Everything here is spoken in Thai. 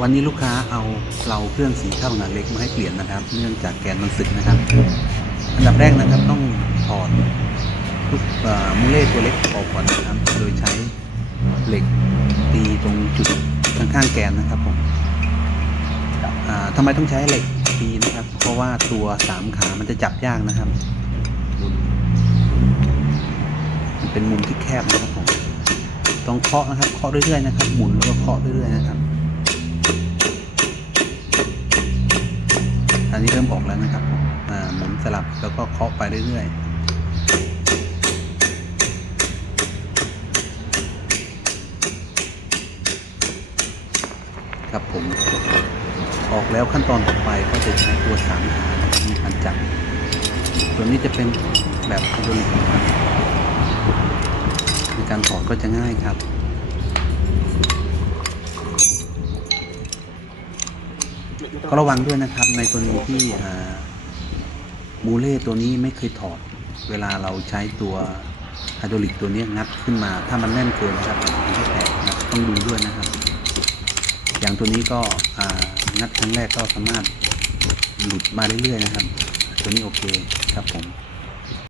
วันนี้ลูกค้าเอาเราเครื่องสีเข้าขนาดเล็กมาให้เปลี่ยนนะครับ เนื่องจากแกนมันสึกนะครับ อันดับแรกนะครับต้องถอดลูกเอ่อมูเล่ตัวเล็กออกก่อนนะครับ โดยใช้เหล็กตีตรงจุดข้างๆแกนนะครับผมอ่าทำไมต้องใช้เหล็กตีนะครับ เพราะว่าตัวสามขามันจะจับยากนะครับมันเป็นมุมที่แคบนะครับผมต้องเคาะนะครับเคาะเรื่อยๆนะครับ หมุนแล้วก็เคาะเรื่อยๆนะครับ อันนี้เริ่มออกแล้วนะครับผมหมุนสลับแล้วก็เคาะไปเรื่อยๆครับผมออกแล้วขั้นตอนต่อไปก็จะใช้ตัวสามขานะครับในการจับส่วนนี้จะเป็นแบบไฮดรอลิกนะครับในการถอดก็จะง่ายครับ ก็ระวังด้วยนะครับ ในกรณีที่บูเล่ตัวนี้ไม่เคยถอด เวลาเราใช้ตัวไฮดรอลิกตัวนี้งัดขึ้นมา ถ้ามันแน่นเกินนะครับมันจะแตกนะต้องดูด้วยนะครับ อย่างตัวนี้ก็งัดครั้งแรกก็สามารถหลุดมาเรื่อยๆนะครับ ตัวนี้โอเคครับผม